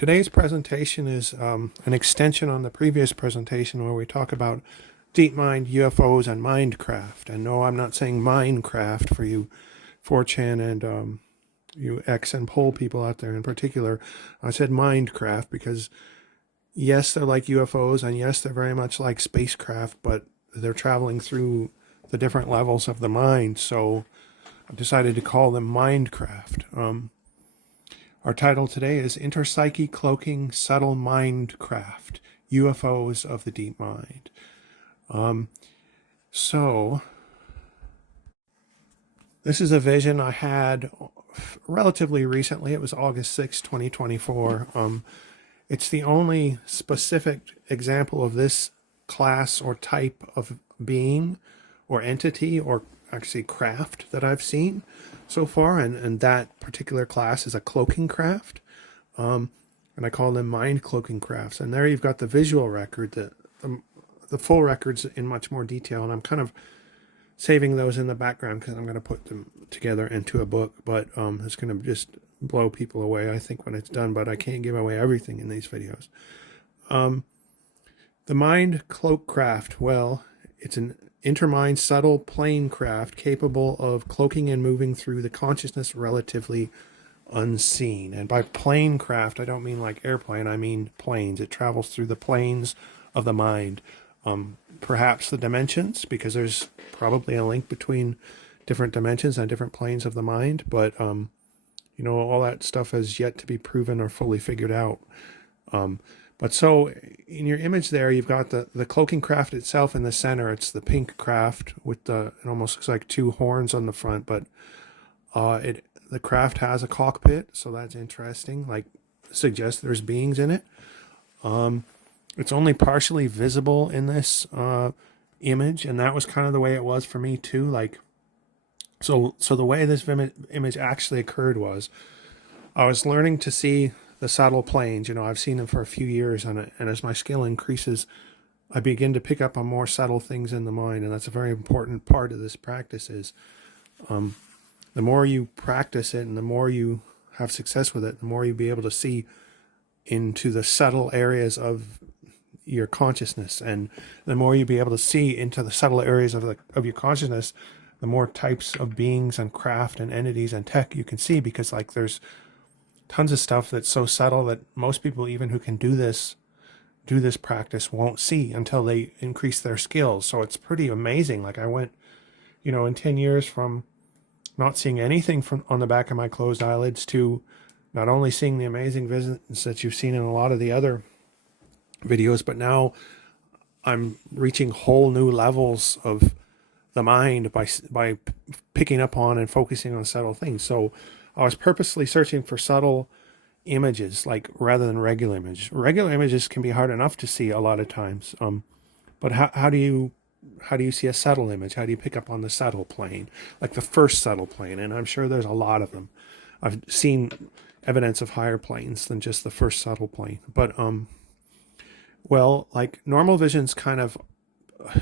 Today's presentation is an extension on the previous presentation where we talk about deep mind, UFOs, and Mindcraft. And no, I'm not saying Minecraft for you 4chan and you X and poll people out there in particular. I said Mindcraft because yes, they're like UFOs, and yes, they're very much like spacecraft, but they're traveling through the different levels of the mind. So I decided to call them Mindcraft. Our title today is Interpsyche Cloaking Subtle Mindcraft, UFOs of the Deep Mind. So this is a vision I had relatively recently. It was August 6, 2024. It's the only specific example of this class or type of being or entity or actually craft that I've seen so far, and that particular class is a cloaking craft, and I call them mind cloaking crafts. And there you've got the visual record, the full records in much more detail, and I'm kind of saving those in the background because I'm going to put them together into a book, but it's going to just blow people away, I think, when it's done, but I can't give away everything in these videos. The mind cloak craft, well, it's an intermind subtle plane craft capable of cloaking and moving through the consciousness relatively unseen. And by plane craft, I don't mean like airplane, I mean planes. It travels through the planes of the mind. Perhaps the dimensions, because there's probably a link between different dimensions and different planes of the mind, but you know, all that stuff has yet to be proven or fully figured out. But so in your image there, you've got the cloaking craft itself in the center. It's the pink craft with it almost looks like two horns on the front, but the craft has a cockpit, so that's interesting. Like, suggests there's beings in it. It's only partially visible in this image, and that was kind of the way it was for me too. Like, so the way this image actually occurred was I was learning to see the subtle planes. You know, I've seen them for a few years, and as my skill increases, I begin to pick up on more subtle things in the mind, and that's a very important part of this practice. Is the more you practice it and the more you have success with it, the more you'll be able to see into the subtle areas of your consciousness, and the more you'll be able to see into the subtle areas of your consciousness, the more types of beings and craft and entities and tech you can see, because like there's tons of stuff that's so subtle that most people, even who can do this practice, won't see until they increase their skills. So it's pretty amazing. Like I went, you know, in 10 years from not seeing anything from on the back of my closed eyelids to not only seeing the amazing visions that you've seen in a lot of the other videos, but now I'm reaching whole new levels of the mind by picking up on and focusing on subtle things. So I was purposely searching for subtle images, like rather than regular images. Regular images can be hard enough to see a lot of times. But how do you see a subtle image? How do you pick up on the subtle plane, like the first subtle plane? And I'm sure there's a lot of them. I've seen evidence of higher planes than just the first subtle plane. But well, like normal visions kind of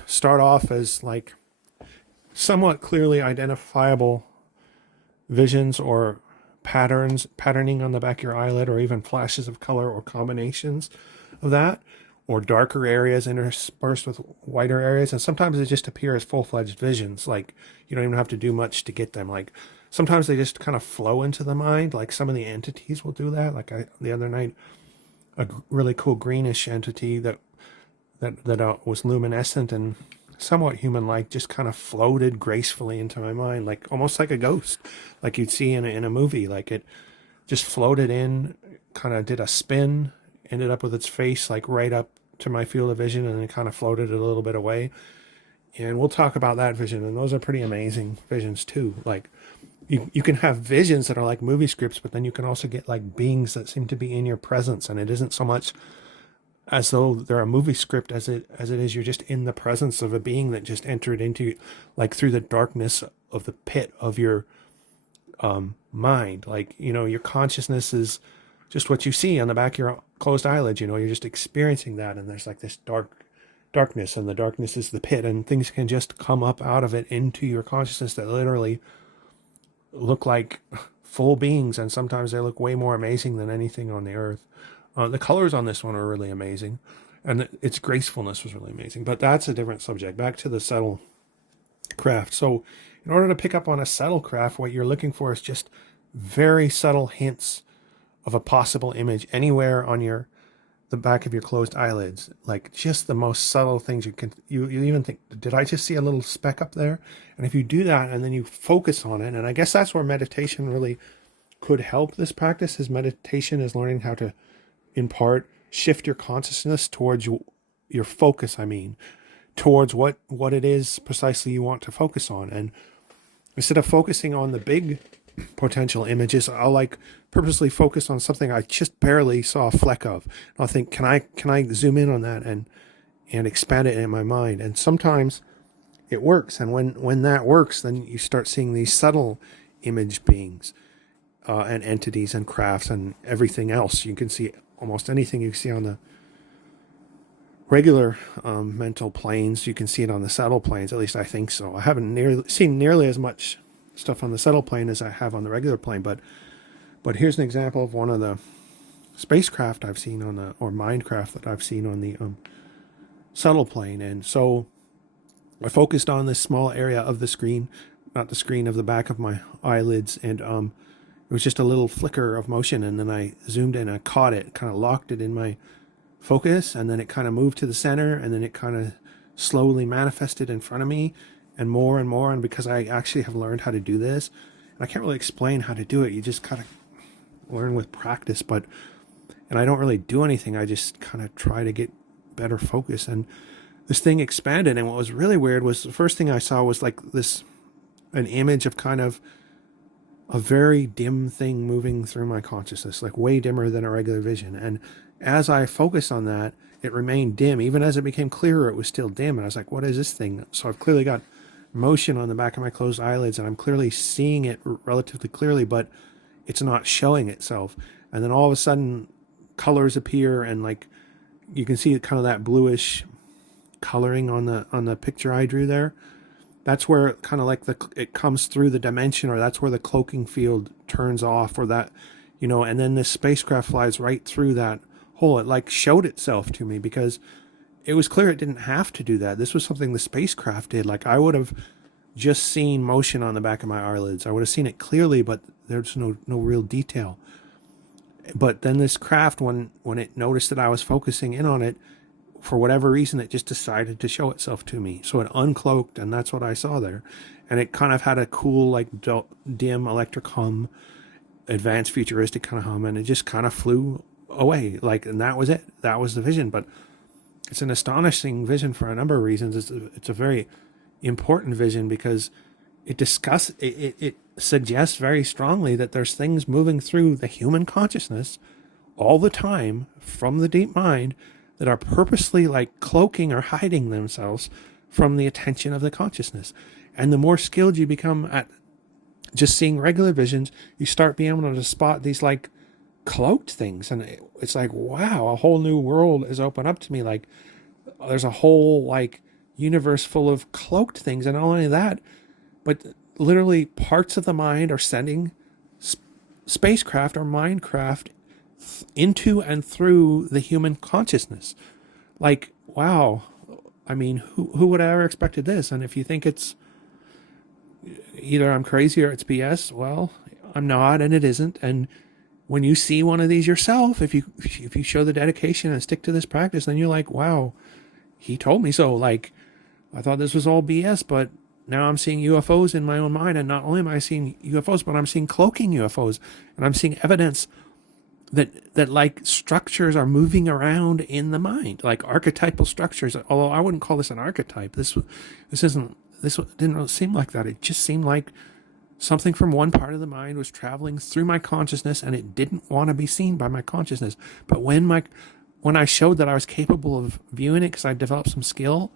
start off as like somewhat clearly identifiable visions or patterning on the back of your eyelid, or even flashes of color or combinations of that, or darker areas interspersed with whiter areas. And sometimes they just appear as full-fledged visions. Like you don't even have to do much to get them. Like sometimes they just kind of flow into the mind. Like some of the entities will do that. Like the other night, a really cool greenish entity that was luminescent and somewhat human-like just kind of floated gracefully into my mind, like almost like a ghost, like you'd see in a movie. Like it just floated in, kind of did a spin, ended up with its face like right up to my field of vision, and then kind of floated a little bit away. And we'll talk about that vision, and those are pretty amazing visions too. Like you can have visions that are like movie scripts, but then you can also get like beings that seem to be in your presence, and it isn't so much as though they're a movie script as it is you're just in the presence of a being that just entered into, like, through the darkness of the pit of your mind. Like, you know, your consciousness is just what you see on the back of your closed eyelids. You know, you're just experiencing that, and there's like this darkness, and the darkness is the pit, and things can just come up out of it into your consciousness that literally look like full beings, and sometimes they look way more amazing than anything on the earth. The colors on this one are really amazing, and its gracefulness was really amazing. But that's a different subject. Back to the subtle craft. So in order to pick up on a subtle craft, what you're looking for is just very subtle hints of a possible image anywhere on the back of your closed eyelids, like just the most subtle things you even think, did I just see a little speck up there? And if you do that and then you focus on it, and I guess that's where meditation really could help this practice, is meditation is learning how to, in part, shift your consciousness towards your focus, towards what it is precisely you want to focus on. And instead of focusing on the big potential images, I'll purposely focus on something I just barely saw a fleck of. And I'll think, can I zoom in on that and expand it in my mind? And sometimes it works. And when that works, then you start seeing these subtle image beings and entities and crafts and everything else. You can see almost anything you see on the regular mental planes. You can see it on the subtle planes. At least I think so. I haven't seen nearly as much stuff on the subtle plane as I have on the regular plane, but here's an example of one of the spacecraft I've seen or Minecraft that I've seen on the subtle plane. And so I focused on this small area of the screen, not the screen of the back of my eyelids, and it was just a little flicker of motion, and then I zoomed in, I caught it, kind of locked it in my focus, and then it kind of moved to the center, and then it kind of slowly manifested in front of me, and more, and because I actually have learned how to do this, and I can't really explain how to do it, you just kind of learn with practice, and I don't really do anything, I just kind of try to get better focus, and this thing expanded, and what was really weird was the first thing I saw was an image of kind of a very dim thing moving through my consciousness, like way dimmer than a regular vision, and as I focused on that, it remained dim. Even as it became clearer, it was still dim, and I was like, what is this thing? So I've clearly got motion on the back of my closed eyelids, and I'm clearly seeing it relatively clearly, but it's not showing itself. And then all of a sudden colors appear, and you can see kind of that bluish coloring on the picture I drew there. That's where kind of it comes through the dimension, or that's where the cloaking field turns off, or that, and then this spacecraft flies right through that hole. It showed itself to me, because it was clear it didn't have to do that. This was something the spacecraft did. I would have just seen motion on the back of my eyelids. I would have seen it clearly, but there's no real detail. But then this craft, when it noticed that I was focusing in on it, for whatever reason, it just decided to show itself to me. So it uncloaked, and that's what I saw there. And it kind of had a cool, dim electric hum, advanced futuristic kind of hum, and it just kind of flew away. And that was it. That was the vision. But it's an astonishing vision for a number of reasons. It's a very important vision, because it suggests very strongly that there's things moving through the human consciousness all the time from the deep mind that are purposely cloaking or hiding themselves from the attention of the consciousness. And the more skilled you become at just seeing regular visions, you start being able to spot these cloaked things. And it's wow, a whole new world is opened up to me. There's a whole universe full of cloaked things. And not only that, but literally parts of the mind are sending spacecraft or Minecraft into and through the human consciousness. Wow. Who would have ever expected this? And if you think it's either I'm crazy or it's BS, well, I'm not, and it isn't. And when you see one of these yourself, if you show the dedication and stick to this practice, then you're wow, he told me so. I thought this was all BS, but now I'm seeing UFOs in my own mind. And not only am I seeing UFOs, but I'm seeing cloaking UFOs, and I'm seeing evidence that structures are moving around in the mind, archetypal structures. Although I wouldn't call this an archetype. This didn't really seem like that. It just seemed like something from one part of the mind was traveling through my consciousness, and it didn't want to be seen by my consciousness. But when I showed that I was capable of viewing it, because I developed some skill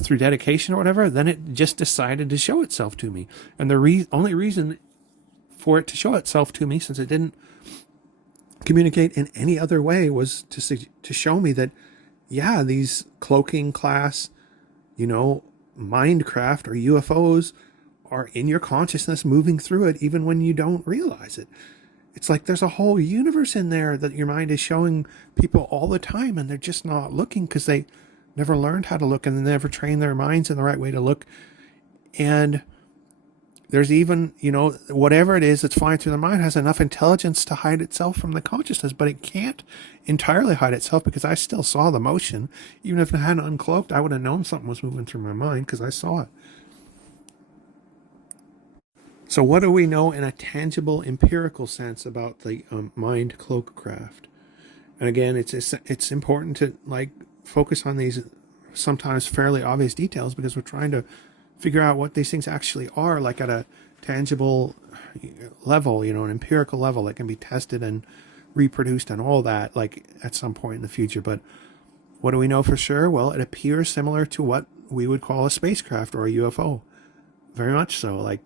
through dedication or whatever, then it just decided to show itself to me. And the only reason for it to show itself to me, since it didn't communicate in any other way, was to show me that, yeah, these cloaking class, Minecraft or UFOs are in your consciousness, moving through it even when you don't realize it. it's like there's a whole universe in there that your mind is showing people all the time, and they're just not looking because they never learned how to look and they never trained their minds in the right way to look. And there's even, whatever it is that's flying through the mind has enough intelligence to hide itself from the consciousness, but it can't entirely hide itself because I still saw the motion. Even if it hadn't uncloaked, I would have known something was moving through my mind because I saw it. So what do we know in a tangible, empirical sense about the mind cloak craft? And again, it's important to focus on these sometimes fairly obvious details because we're trying to figure out what these things actually are, like at a tangible level, an empirical level that can be tested and reproduced and all that, like at some point in the future. But what do we know for sure? Well, it appears similar to what we would call a spacecraft or a UFO. Very much so.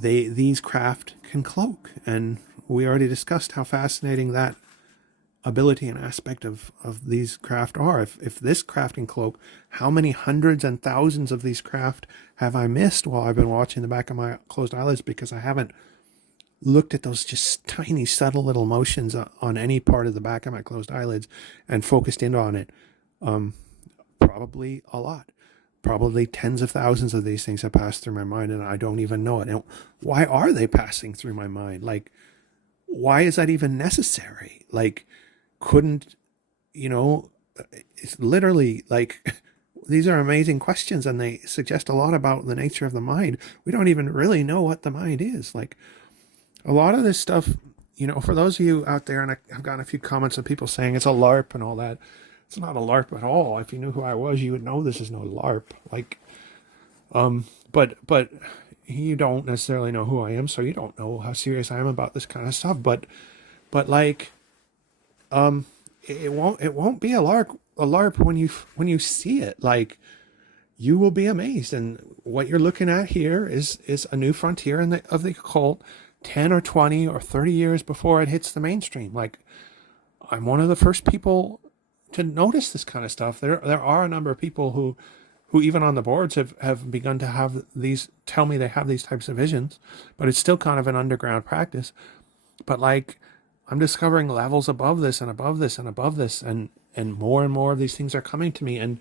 These craft can cloak, and we already discussed how fascinating that ability and aspect of these craft are. If this craft can cloak, how many hundreds and thousands of these craft have I missed while I've been watching the back of my closed eyelids because I haven't looked at those just tiny, subtle little motions on any part of the back of my closed eyelids and focused in on it? Probably a lot. Probably tens of thousands of these things have passed through my mind and I don't even know it. And why are they passing through my mind? Why is that even necessary? Couldn't, it's literally these are amazing questions and they suggest a lot about the nature of the mind. We don't even really know what the mind is. A lot of this stuff, for those of you out there, and I've gotten a few comments of people saying it's a LARP and all that. It's not a LARP at all. If you knew who I was, you would know this is no LARP. But you don't necessarily know who I am, so you don't know how serious I am about this kind of stuff. But it won't be a LARP when you see it. You will be amazed, and what you're looking at here is a new frontier of the occult, 10 or 20 or 30 years before it hits the mainstream. I'm one of the first people to notice this kind of stuff. There are a number of people who even on the boards have begun to have these, tell me they have these types of visions, but it's still kind of an underground practice. But I'm discovering levels above this and above this and above this, and more of these things are coming to me. And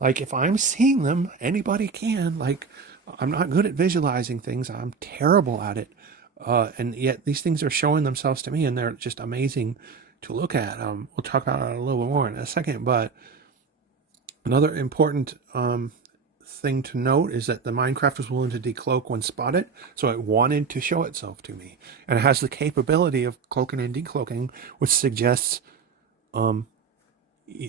if I'm seeing them, anybody can. I'm not good at visualizing things. I'm terrible at it. And yet these things are showing themselves to me, and they're just amazing to look at. We'll talk about it a little bit more in a second, but another important thing to note is that the Minecraft was willing to decloak when spotted, so it wanted to show itself to me, and it has the capability of cloaking and decloaking, which suggests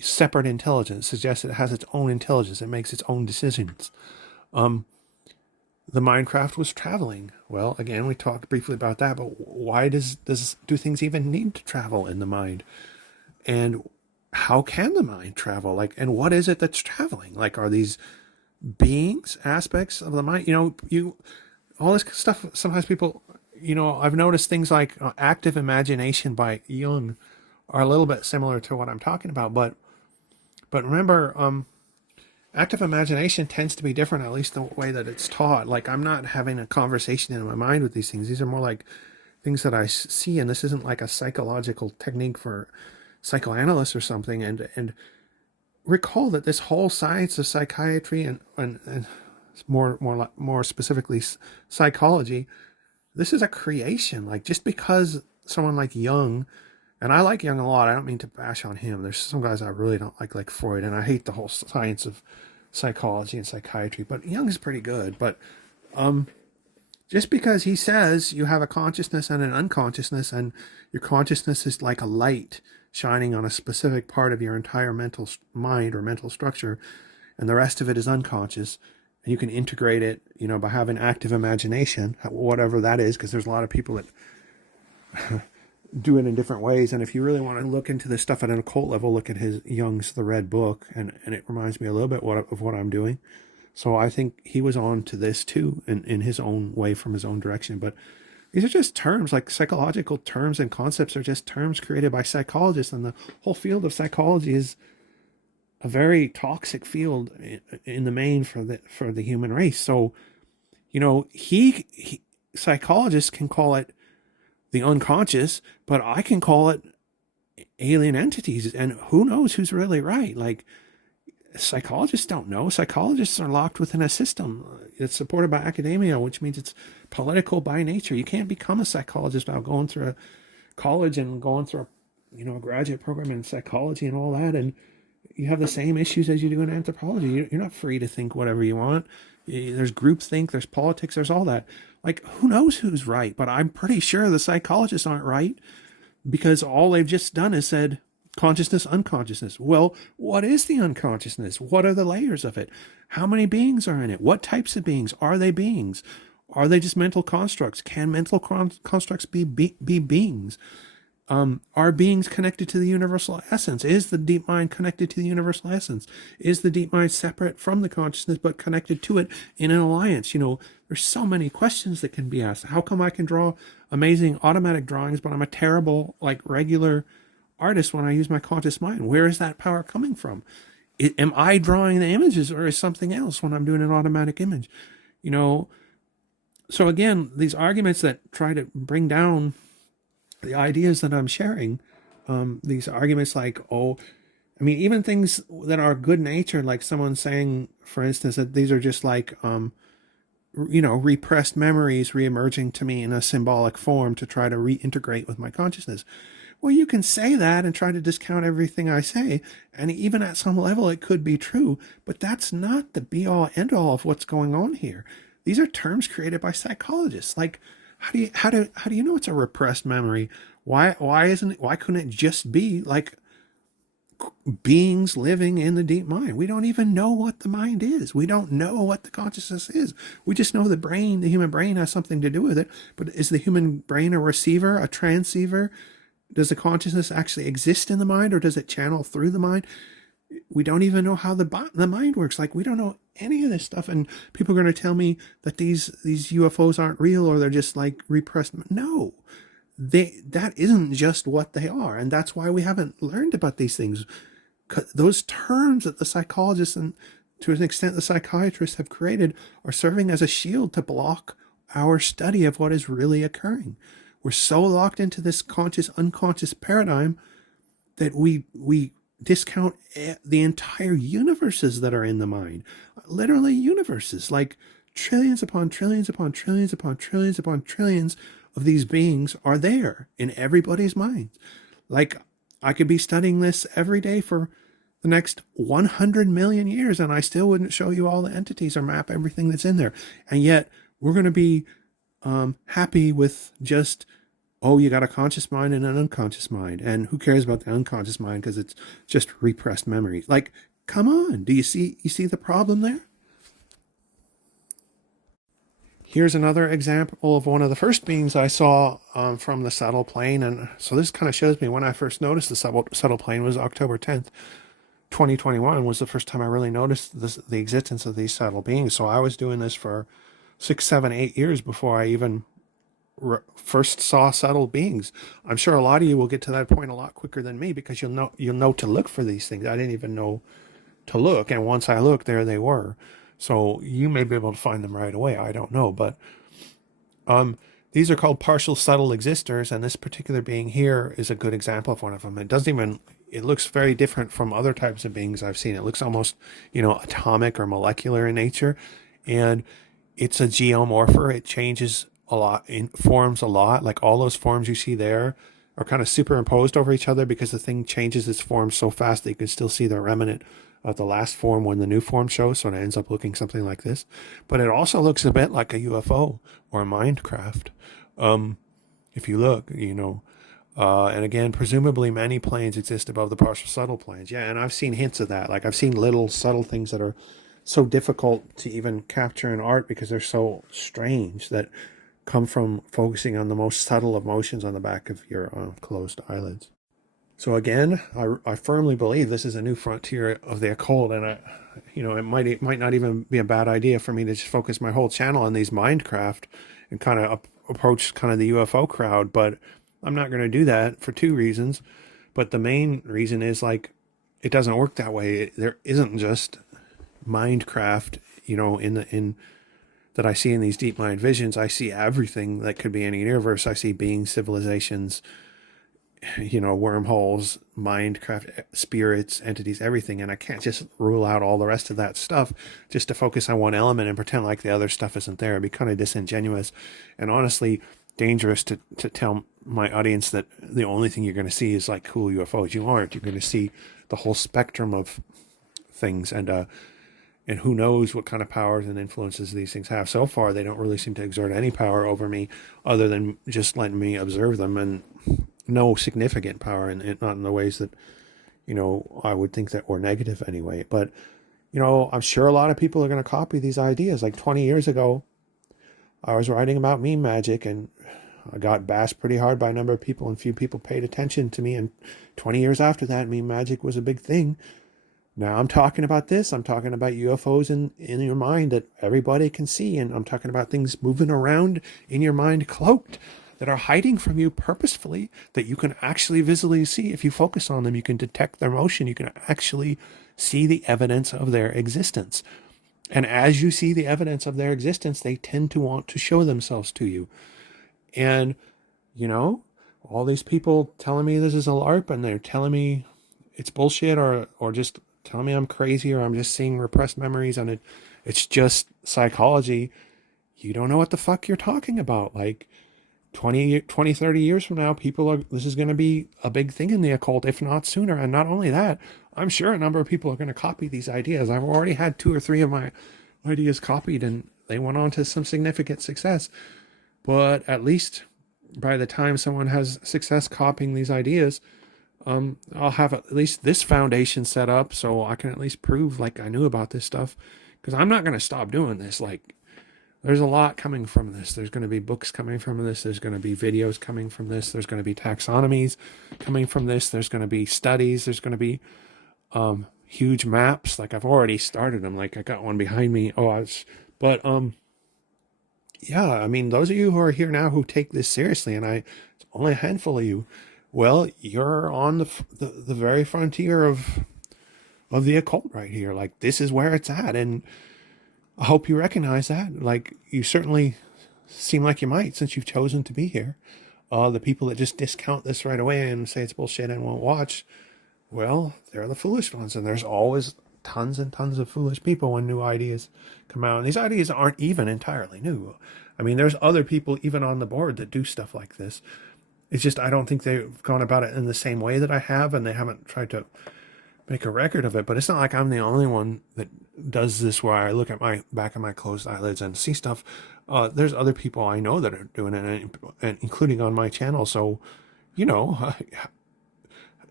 separate intelligence, suggests it has its own intelligence, it makes its own decisions. The Minecraft was traveling. Well, again, we talked briefly about that, but why do things even need to travel in the mind? And how can the mind travel? And what is it that's traveling? Are these beings, aspects of the mind? All this stuff, sometimes people, I've noticed things like active imagination by Jung are a little bit similar to what I'm talking about, but remember, active imagination tends to be different, at least the way that it's taught. I'm not having a conversation in my mind with these things. These are more like things that I see, and this isn't like a psychological technique for psychoanalysts or something. And recall that this whole science of psychiatry and more specifically psychology, this is a creation. Just because someone like Jung, and I like Jung a lot, I don't mean to bash on him. There's some guys I really don't like Freud, and I hate the whole science of psychology and psychiatry, but Jung is pretty good. But just because he says you have a consciousness and an unconsciousness, and your consciousness is like a light shining on a specific part of your entire mental mind or mental structure, and the rest of it is unconscious, and you can integrate it, by having active imagination, whatever that is, because there's a lot of people that do it in different ways. And if you really want to look into this stuff at an occult level, look at his Jung's The Red Book, and it reminds me a little bit of what I'm doing. So I think he was on to this too, in his own way, from his own direction. But these are just terms, psychological terms and concepts are just terms created by psychologists, and the whole field of psychology is a very toxic field in the main for the human race. So, he psychologists can call it the unconscious, but I can call it alien entities, and who knows who's really right. Like, psychologists don't know. Psychologists are locked within a system. It's supported by academia, which means it's political by nature. You can't become a psychologist without going through a college and going through a graduate program in psychology and all that, and you have the same issues as you do in anthropology. You're not free to think whatever you want. There's groupthink, there's politics, there's all that. Like, who knows who's right? But I'm pretty sure the psychologists aren't right, because all they've just done is said consciousness, unconsciousness. Well, what is the unconsciousness? What are the layers of it? How many beings are in it? What types of beings? Are they beings? Are they just mental constructs? Can mental constructs be beings? Are beings connected to the universal essence? Is the deep mind connected to the universal essence? Is the deep mind separate from the consciousness but connected to it in an alliance? There's so many questions that can be asked. How come I can draw amazing automatic drawings, but I'm a terrible, regular artist when I use my conscious mind? Where is that power coming from? Am I drawing the images, or is something else when I'm doing an automatic image? So again, these arguments that try to bring down the ideas that I'm sharing, these arguments even things that are good natured, like someone saying, for instance, that these are just repressed memories reemerging to me in a symbolic form to try to reintegrate with my consciousness. Well, you can say that and try to discount everything I say, and even at some level it could be true, but that's not the be-all end-all of what's going on here. These are terms created by psychologists. Like, how do you know it's a repressed memory? Why couldn't it just be like beings living in the deep mind? We don't even know what the mind is. We don't know what the consciousness is. We just know the human brain has something to do with it. But is the human brain a receiver, a transceiver? Does the consciousness actually exist in the mind, or does it channel through the mind? We don't even know how the mind works. Like, we don't know any of this stuff, and people are going to tell me that these UFOs aren't real, or they're just repressed. No, that isn't just what they are, and that's why we haven't learned about these things. Those terms that the psychologists and, to an extent, the psychiatrists have created are serving as a shield to block our study of what is really occurring. We're so locked into this conscious unconscious paradigm that we discount the entire universes that are in the mind. Literally universes, like trillions upon trillions upon trillions upon trillions upon trillions of these beings are there in everybody's minds. Like, I could be studying this every day for the next 100 million years, and I still wouldn't show you all the entities or map everything that's in there. And yet we're going to be happy with just, you got a conscious mind and an unconscious mind, and who cares about the unconscious mind because it's just repressed memories. Like, come on, do you see the problem there? Here's another example of one of the first beings I saw from the subtle plane, and so this kind of shows me when I first noticed the subtle plane was October 10th, 2021 was the first time I really noticed the existence of these subtle beings. So I was doing this for 6, 7, 8 years before I even first saw subtle beings. I'm sure a lot of you will get to that point a lot quicker than me, because you'll know to look for these things. I didn't even know to look, and once I looked, there they were. So you may be able to find them right away. I don't know, but these are called partial subtle existers, and this particular being here is a good example of one of them. It looks very different from other types of beings I've seen. It looks almost, atomic or molecular in nature, and it's a geomorpher. It changes a lot, forms a lot. Like, all those forms you see there are kind of superimposed over each other because the thing changes its form so fast that you can still see the remnant of the last form when the new form shows. So it ends up looking something like this. But it also looks a bit like a UFO or a Minecraft. If you look, and again, presumably many planes exist above the partial subtle planes. Yeah, and I've seen hints of that. Like, I've seen little subtle things that are so difficult to even capture in art because they're so strange, that come from focusing on the most subtle of motions on the back of your closed eyelids. So again, I firmly believe this is a new frontier of the occult, and it might not even be a bad idea for me to just focus my whole channel on these Minecraft and kind of approach kind of the UFO crowd. But I'm not going to do that for 2 reasons. But the main reason is, it doesn't work that way. There isn't just Minecraft, in that I see in these deep mind visions. I see everything that could be in a universe. I see beings, civilizations, wormholes, Minecraft, spirits, entities, everything. And I can't just rule out all the rest of that stuff just to focus on one element and pretend like the other stuff isn't there. It'd be kind of disingenuous and honestly dangerous to tell my audience that the only thing you're going to see is like cool UFOs. You aren't. You're going to see the whole spectrum of things, and who knows what kind of powers and influences these things have. So far, they don't really seem to exert any power over me other than just letting me observe them, and no significant power, and not in the ways that, I would think that were negative anyway. But, I'm sure a lot of people are going to copy these ideas. Like 20 years ago, I was writing about meme magic, and I got bashed pretty hard by a number of people, and few people paid attention to me. And 20 years after that, meme magic was a big thing. Now I'm talking about this. I'm talking about UFOs in your mind that everybody can see. And I'm talking about things moving around in your mind cloaked that are hiding from you purposefully, that you can actually visually see. If you focus on them, you can detect their motion. You can actually see the evidence of their existence. And as you see the evidence of their existence, they tend to want to show themselves to you. And, all these people telling me this is a LARP, and they're telling me it's bullshit, or just tell me I'm crazy, or I'm just seeing repressed memories, and it's just psychology. You don't know what the fuck you're talking about. Like 20, 30 years from now, this is going to be a big thing in the occult, if not sooner. And not only that, I'm sure a number of people are going to copy these ideas. I've already had 2 or 3 of my ideas copied, and they went on to some significant success. But at least by the time someone has success copying these ideas, I'll have at least this foundation set up, so I can at least prove like I knew about this stuff, because I'm not going to stop doing this. Like, there's a lot coming from this. There's going to be books coming from this. There's going to be videos coming from this. There's going to be taxonomies coming from this. There's going to be studies. There's going to be huge maps. Like, I've already started them. Like, I got one behind me. Yeah, I mean, those of you who are here now who take this seriously, and it's only a handful of you, well, you're on the very frontier of the occult right here. Like, this is where it's at, and I hope you recognize that. Like, you certainly seem like you might, since you've chosen to be here. The people that just discount this right away and say it's bullshit and won't watch, well, they're the foolish ones, and there's always tons and tons of foolish people when new ideas come out. And these ideas aren't even entirely new. I mean, there's other people even on the board that do stuff like this. It's just, I don't think they've gone about it in the same way that I have, and they haven't tried to make a record of it. But it's not like I'm the only one that does this, where I look at my back of my closed eyelids and see stuff. There's other people I know that are doing it, and including on my channel. So,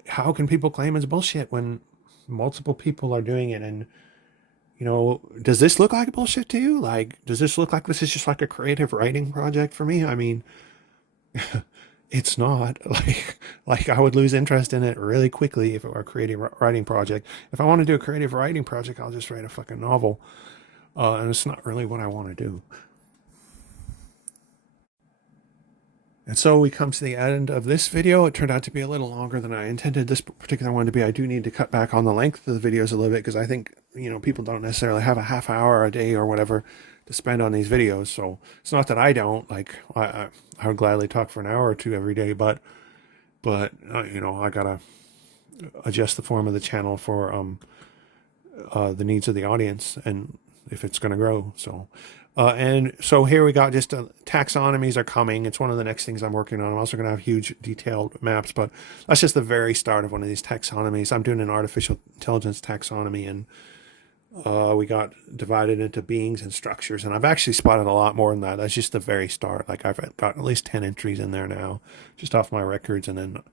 how can people claim it's bullshit when multiple people are doing it? And, does this look like bullshit to you? Like, does this look like this is just like a creative writing project for me? I mean, it's not. Like I would lose interest in it really quickly if it were a creative writing project. If I want to do a creative writing project, I'll just write a fucking novel. And it's not really what I want to do. And so we come to the end of this video. It turned out to be a little longer than I intended this particular one to be. I do need to cut back on the length of the videos a little bit, because I think, people don't necessarily have a half hour a day or whatever to spend on these videos. So it's not that I don't. Like, I would gladly talk for an hour or 2 every day, but I gotta adjust the form of the channel for the needs of the audience, and if it's going to grow. And so here we got just taxonomies are coming. It's one of the next things I'm working on. I'm also going to have huge detailed maps, but that's just the very start of one of these taxonomies. I'm doing an artificial intelligence taxonomy, and we got divided into beings and structures, and I've actually spotted a lot more than that. That's just the very start. Like, I've got at least 10 entries in there now, just off my records, and then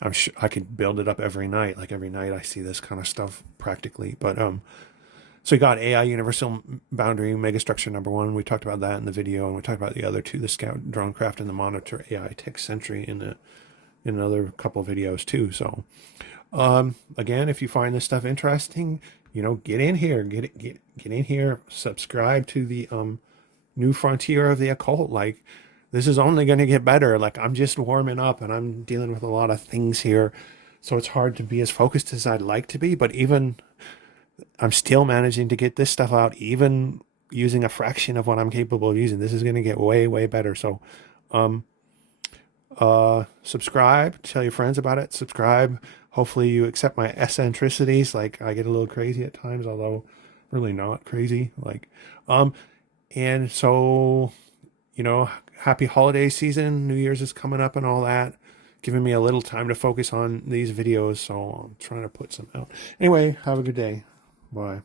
I'm sure I could build it up every night. Like, every night I see this kind of stuff practically. But so we got AI universal boundary megastructure number 1. We talked about that in the video, and we talked about the other 2, the scout drone craft and the monitor AI tech sentry, in another couple of videos too. So again, if you find this stuff interesting, get in here, get in here, subscribe to the new frontier of the occult. Like, this is only going to get better. Like, I'm just warming up, and I'm dealing with a lot of things here, so it's hard to be as focused as I'd like to be. But even I'm still managing to get this stuff out, even using a fraction of what I'm capable of using. This is going to get way, way better. So, subscribe, tell your friends about it, subscribe. Hopefully you accept my eccentricities. Like, I get a little crazy at times, although really not crazy. Like, and so, happy holiday season. New Year's is coming up and all that, giving me a little time to focus on these videos. So I'm trying to put some out. Anyway, have a good day. Bye.